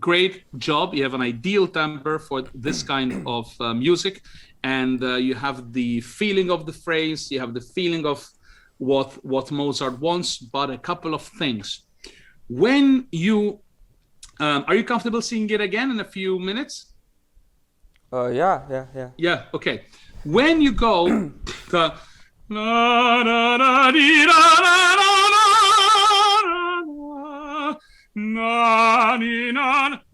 Great job. You have an ideal timbre for this kind of music, and you have the feeling of the phrase, you have the feeling of what Mozart wants. But a couple of things. When you are you comfortable singing it again in a few minutes? Yeah. Okay. When you go the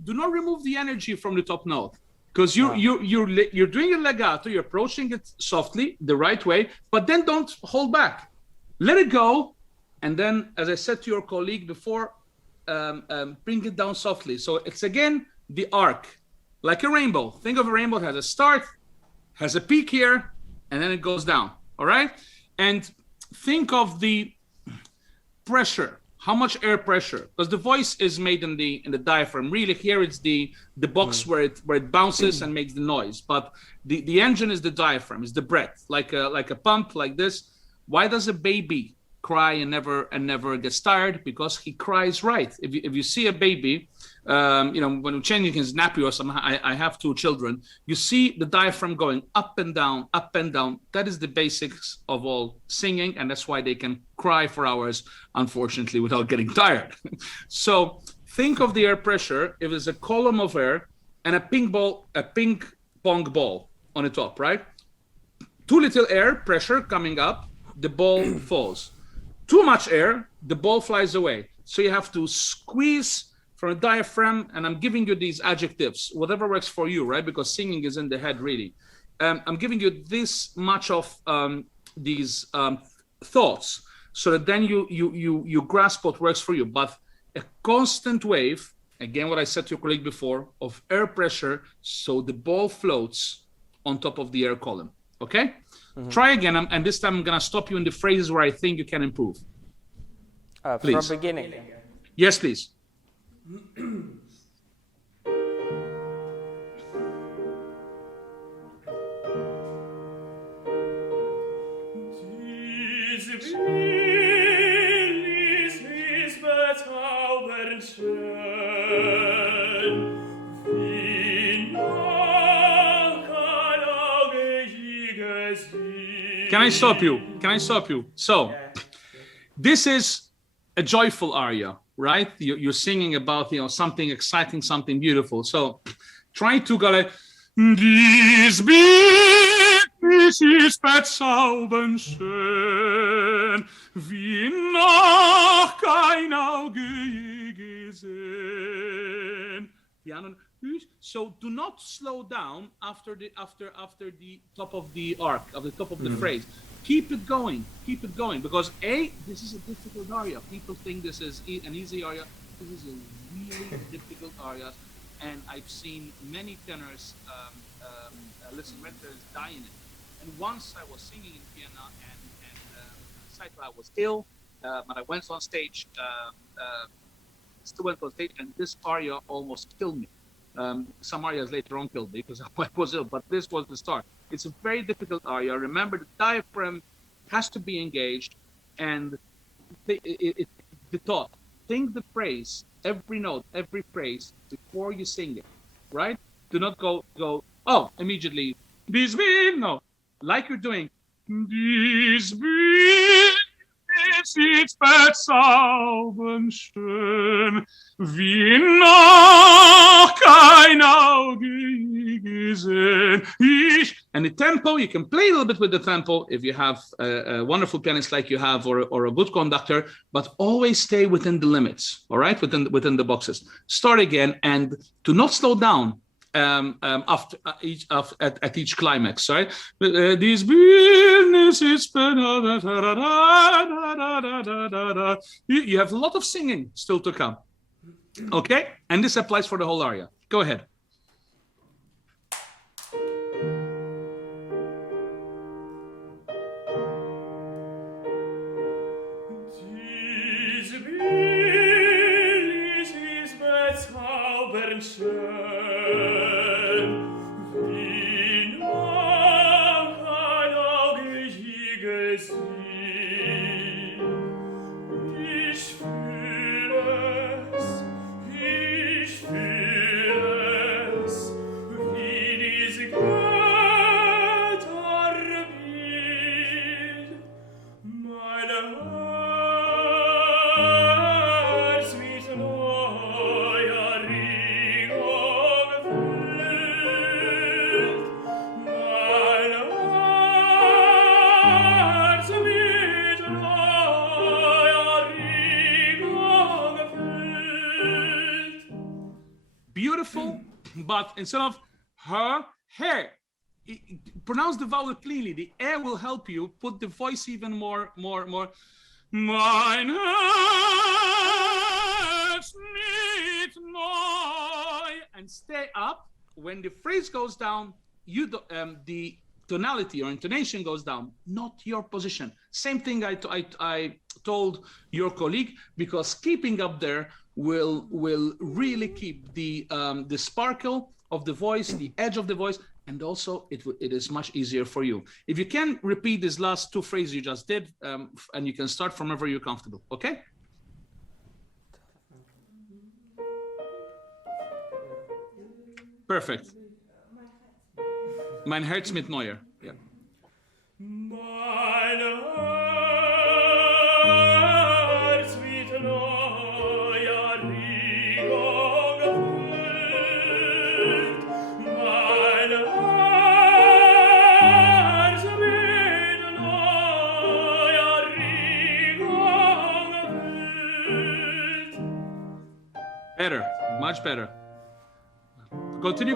do not remove the energy from the top note, because you're doing a legato, you're approaching it softly, the right way, but then don't hold back. Let it go, and then, as I said to your colleague before, bring it down softly. So it's again the arc, like a rainbow. Think of a rainbow. It has a start, has a peak here, and then it goes down. All right, and think of the pressure. How much air pressure? Because the voice is made in the diaphragm. Really, here it's the box where it bounces and makes the noise. But the engine is the diaphragm, is the breath, like a pump, like this. Why does a baby cry and never gets tired? Because he cries right. If you see a baby, when we're changing his nappy or something, I have 2 children. You see the diaphragm going up and down, up and down. That is the basics of all singing, and that's why they can cry for hours, unfortunately, without getting tired. So think of the air pressure. If there's a column of air and a ping pong ball on the top, right? Too little air pressure coming up, the ball falls. Too much air, the ball flies away. So you have to squeeze from a diaphragm, and I'm giving you these adjectives, whatever works for you, right? Because singing is in the head, really. I'm giving you this much of these thoughts, so that then you grasp what works for you. But a constant wave, again, what I said to your colleague before, of air pressure, so the ball floats on top of the air column. Okay? Mm-hmm. Try again, and this time I'm gonna stop you in the phrases where I think you can improve. Please. From beginning. Yes, please. Can I stop you? So, this is a joyful aria, right? You're singing about, something exciting, something beautiful. So, try to go like, dies ist bezaubernd schön, wie noch kein Auge je gesehen. So do not slow down after the top of the arc, of the top of the phrase. Keep it going, because this is a difficult aria. People think this is an easy aria. This is a really difficult aria, and I've seen many tenors, listeners die in it. And once I was singing in Vienna, and I was ill, but I went on stage, and this aria almost killed me. Some arias later on killed me because I was ill, but this was the start. It's a very difficult aria. Remember, the diaphragm has to be engaged, and the thought. Think the phrase, every note, every phrase before you sing it, right? Do not go, oh, immediately. Dies will, no. Like you're doing. Dies will ist bezaubernd schön, wie noch kein Auge gesehen. And the tempo, you can play a little bit with the tempo if you have a wonderful pianist like you have, or a good conductor, but always stay within the limits, all right, within the boxes. Start again, and do not slow down after at each climax, right? This business is you have a lot of singing still to come, okay? And this applies for the whole aria. Go ahead. But instead of her, hair, pronounce the vowel cleanly. The air will help you put the voice even more. Mein Herz mit neu, and stay up. When the phrase goes down, you do, the tonality or intonation goes down, not your position. Same thing I told your colleague, because keeping up there will really keep the sparkle of the voice, the edge of the voice, and also it is much easier for you. If you can repeat these last two phrases you just did, and you can start from wherever you're comfortable, okay? Perfect. Mein Herz mit Neuer. Yeah. Mein Herz mit neuer Regung erfüllt. Mein Herz mit neuer Regung erfüllt. Better, much better. Continue.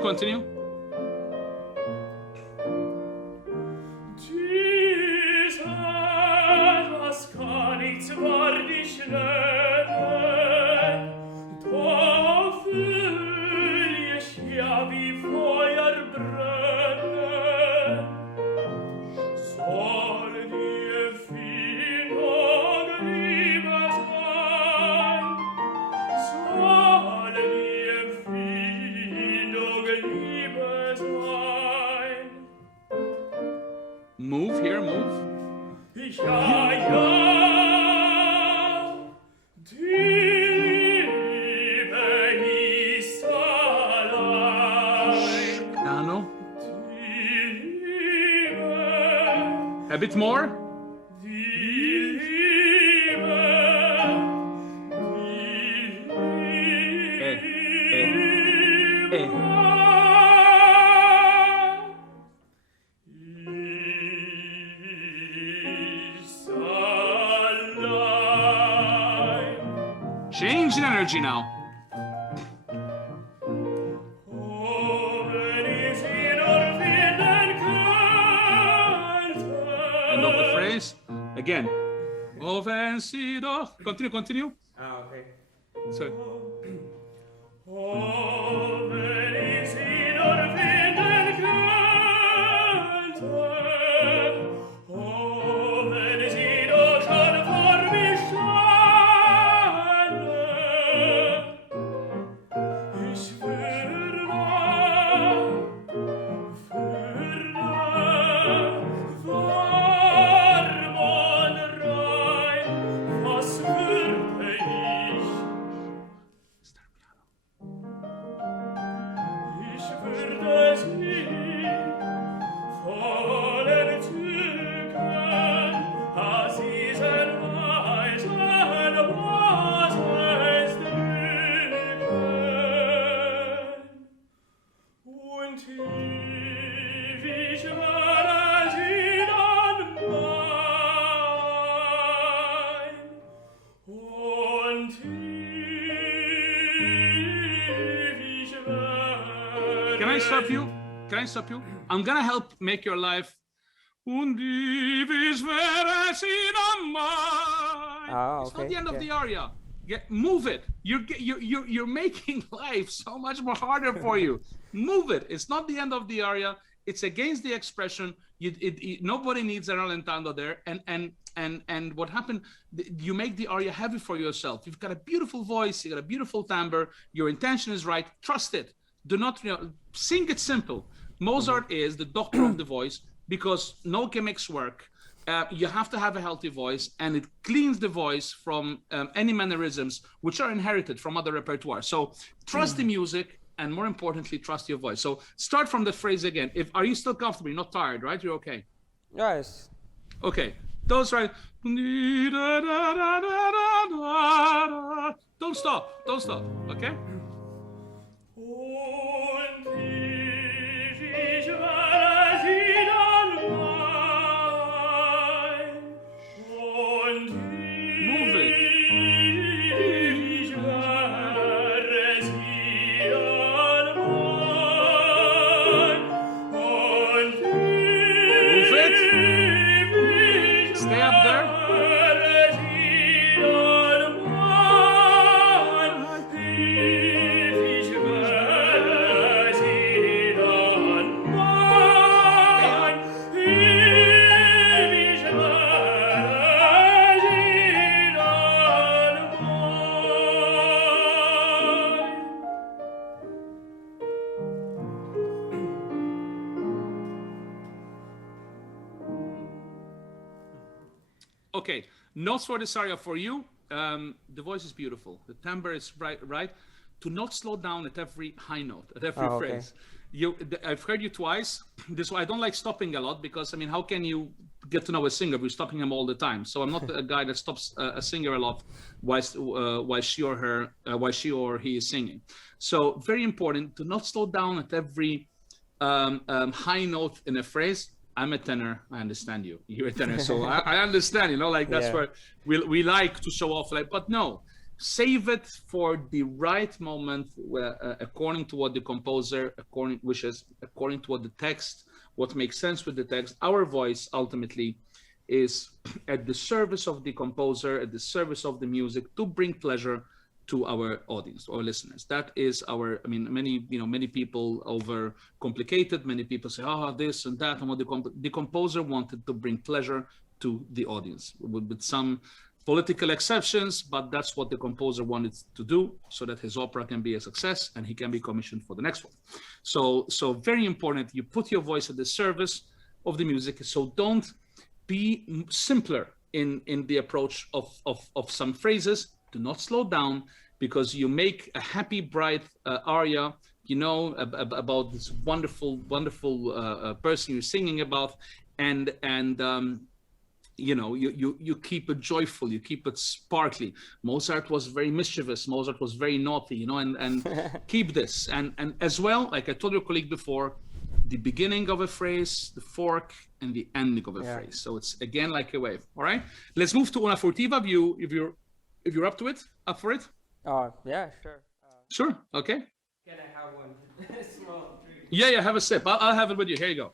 Move here, move. Piano. A bit more. Change in energy now. End of the phrase. Again. Continue. Ah, okay. Sorry. Can I stop you? I'm gonna help make your life. It's not the end of the aria. Move it. You're making life so much more harder for you. Move it. It's not the end of the aria. It's against the expression. Nobody needs a rallentando there. And what happened? You make the aria heavy for yourself. You've got a beautiful voice. You got a beautiful timbre. Your intention is right. Trust it. Do not sing it simple. Mozart is the doctor of the voice because no gimmicks work. You have to have a healthy voice, and it cleans the voice from any mannerisms which are inherited from other repertoire. So trust the music, and more importantly, trust your voice. So start from the phrase again. Are you still comfortable? You're not tired, right? You're okay. Yes. Okay. Those right. Don't stop. Don't stop. Okay. Okay, notes for this aria for you. The voice is beautiful. The timbre is right. To not slow down at every high note, at every phrase. I've heard you twice. This why I don't like stopping a lot because, I mean, how can you get to know a singer if you're stopping him all the time? So I'm not a guy that stops a singer a lot while she or he is singing. So very important to not slow down at every high note in a phrase. I'm a tenor. I understand you. You're a tenor, so I understand. You know, like that's where we like to show off. Like, but no, save it for the right moment, according to what the composer wishes, according to what the text, what makes sense with the text. Our voice ultimately is at the service of the composer, at the service of the music, to bring pleasure to our audience, our listeners. That is our, I mean, many people overcomplicate. Many people say, oh, this and that. And what the composer wanted to bring pleasure to the audience with some political exceptions, but that's what the composer wanted to do so that his opera can be a success and he can be commissioned for the next one. So very important, you put your voice at the service of the music. So don't be simpler in the approach of some phrases. Do not slow down, because you make a happy, bright aria, you know, about this wonderful person you're singing about, and you know, you keep it joyful, you keep it sparkly. Mozart was very mischievous. Mozart was very naughty, you know, and keep this. And as well, like I told your colleague before, the beginning of a phrase, the fork, and the ending of a phrase. So it's again like a wave. All right, let's move to una furtiva. If you're up to it, up for it? Yeah, sure. Sure, okay. Can I have one small drink? Yeah, have a sip. I'll have it with you. Here you go.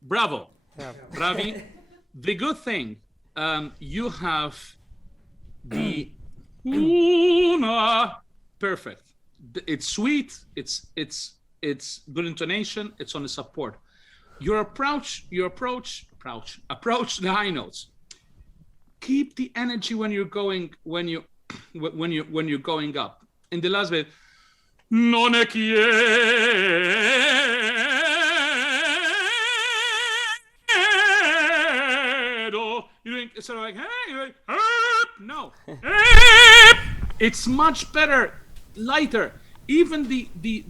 Bravo. Yeah. Bravi. The good thing, you have the una perfect. It's sweet. It's good intonation. It's on the support. Your approach the high notes. Keep the energy when you're going up. In the last bit, non è chiedo. You're doing sort of like, hey, you're like, no. It's much better, lighter. Even the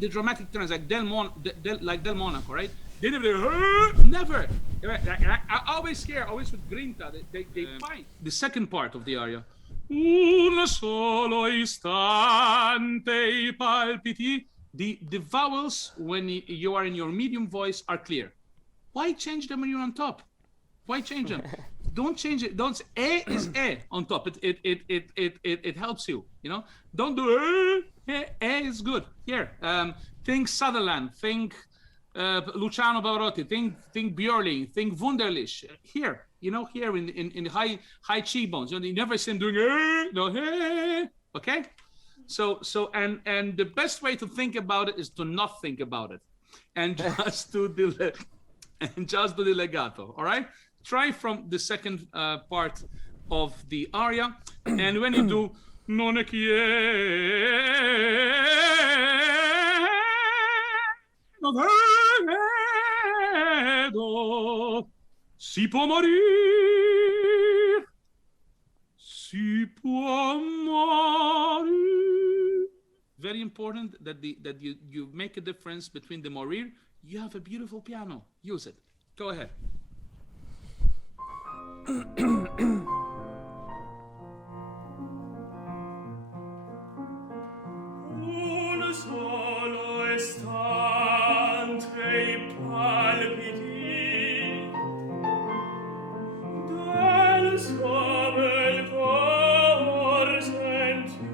dramatic turns like Del Monaco, right? They never. I always scare, always with Grinta. They fight. The second part of the aria. Un solo istante I palpiti. The vowels when you are in your medium voice are clear. Why change them when you're on top? Why change them? Don't change it. Don't. A is A on top. It helps you. You know. Don't do A. A is good. Here. Think Sutherland. Think Luciano Pavarotti. Think Björling. Think Wunderlich. Here. You know. Here in the high cheekbones. You know, you never see him doing no. Okay. So and the best way to think about it is to not think about it, and just do the legato. All right. Try from the second part of the aria. And when you do non chiedo, si può morir, si può morir. Very important that you make a difference between the morir. You have a beautiful piano. Use it. Go ahead. Un solo istante I palpiti del suo bel cor sentir.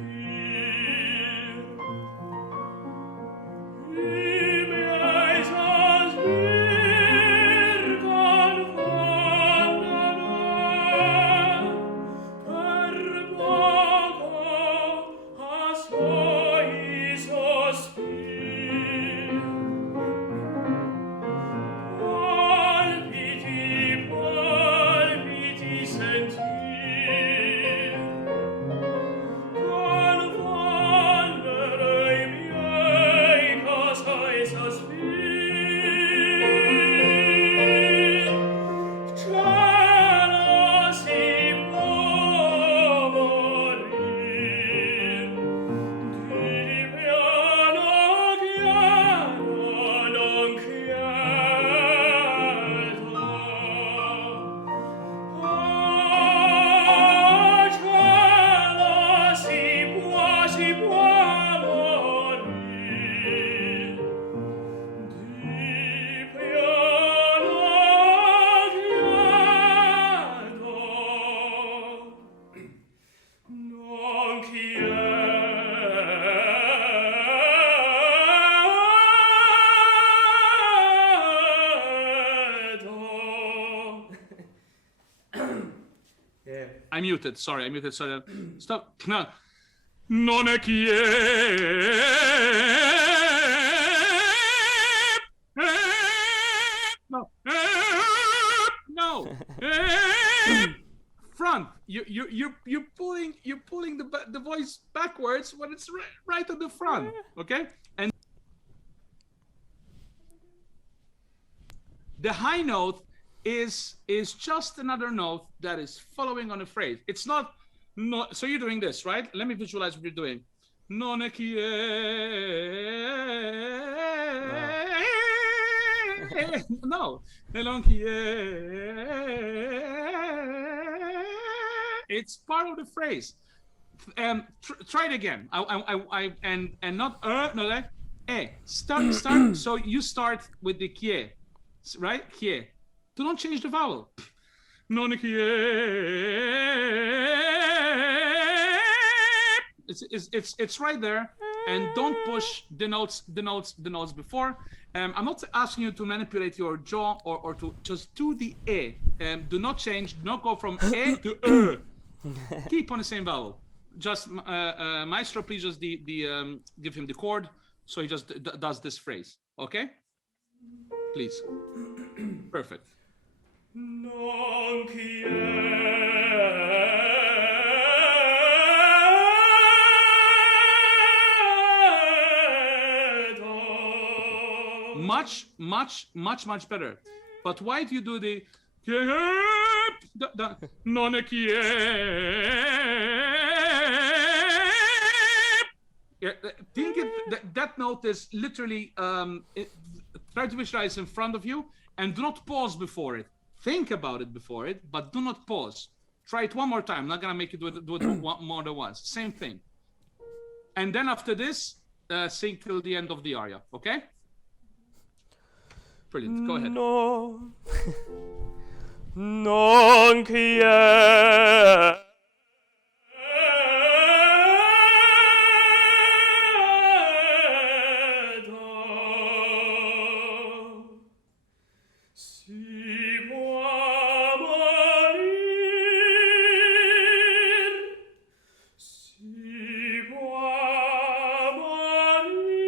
I miei sospir confondono per poco a suoi sospir. Palpiti, palpiti sentir, confondere I miei cosai sospir. Cielo si può morir, di piano chiaro non chiedo. Ah, cielo si può morir, di piano chiedo. Non chiedo. Yeah. I muted. Sorry. Stop. No. Non è no. No. Front. You're pulling the voice backwards when it's right at the front. Okay. And the high note is just another note that is following on a phrase. It's not. No, so you're doing this, right? Let me visualize what you're doing. Non è no. Non it's part of the phrase. Try it again. And not no like start. So you start with the kie, right? Kie. Do not change the vowel. Non è it's right there, and don't push the notes before. I'm not asking you to manipulate your jaw or to just do the do not change. Do not go from to Keep on the same vowel. Just maestro, please just give him the chord so he just does this phrase. Okay? Please. Perfect. Non Much better. But why do you do the non è think that note is literally try to visualize in front of you and do not pause before it. Think about it before it, but do not pause. Try it one more time. I'm not gonna make you do it more than once. Same thing. And then after this, sing till the end of the aria. Okay? Brilliant. Go ahead. No. Non chiedo. Si può morir, si può morir,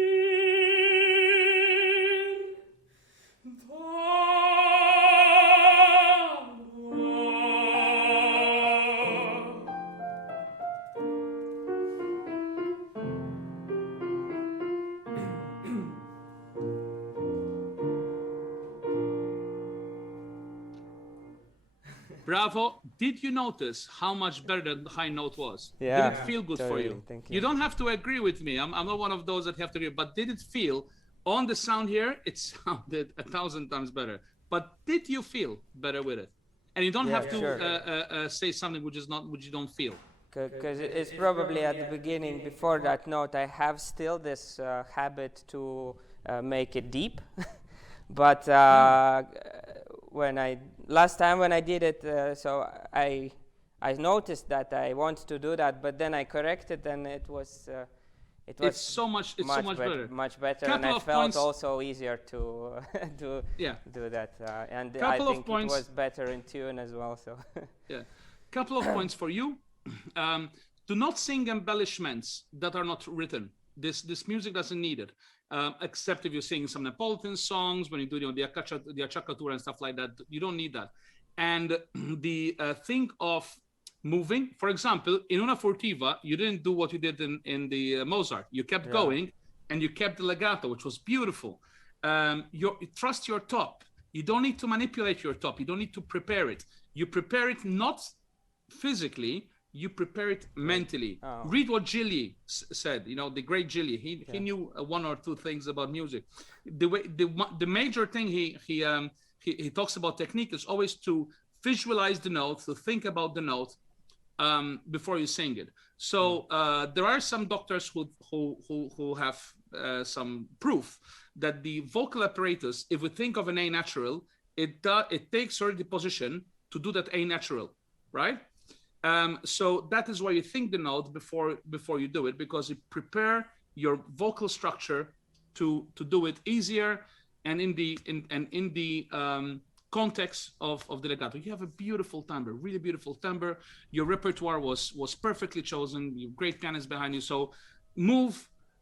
Bravo. Did you notice how much better the high note was? Yeah. Did it feel good for Totally, you? thank you. You don't have to agree with me. I'm not one of those that have to agree, but did it feel on the sound here? It sounded 1,000 times better. But did you feel better with it? And you don't have to sure. say something which you don't feel. Because it's probably at the beginning, before that note, I have still this habit to make it deep. But last time when I did it, so I noticed that I want to do that, but then I corrected, and it was It's so much better. Much better, Couple and I of felt points. Also easier to do that. And I Couple of think points. it was better in tune as well. So Yeah, couple of points for you. Do not sing embellishments that are not written. This music doesn't need it, except if you're singing some Neapolitan songs, when you do the acciaccatura and stuff like that. You don't need that. And the thing of moving, for example, in una furtiva, you didn't do what you did in the Mozart. You kept going, and you kept the legato, which was beautiful. Trust your top. You don't need to manipulate your top. You don't need to prepare it. You prepare it not physically, you prepare it mentally. Read what Gigli said, the great Gigli. He knew one or two things about music. The major thing he talks about technique is always to visualize the note, to think about the note before you sing it. So there are some doctors who have some proof that the vocal apparatus, if we think of an A natural, it takes already the position to do that A natural, right? So that is why you think the note before you do it, because you prepare your vocal structure to do it easier, and in the context of the legato. You have a beautiful timbre, really beautiful timbre. Your repertoire was perfectly chosen. You have great pianists behind you. So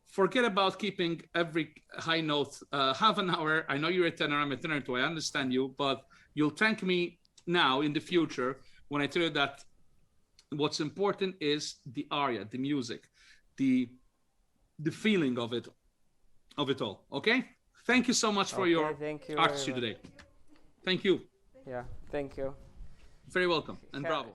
forget about keeping every high note half an hour. I know you're a tenor, I'm a tenor too, I understand you, but you'll thank me now in the future when I tell you that what's important is the aria, the music, the feeling of it all. Okay? Thank you so much for your artistry today. Thank you. Yeah, thank you. Very welcome, and bravo.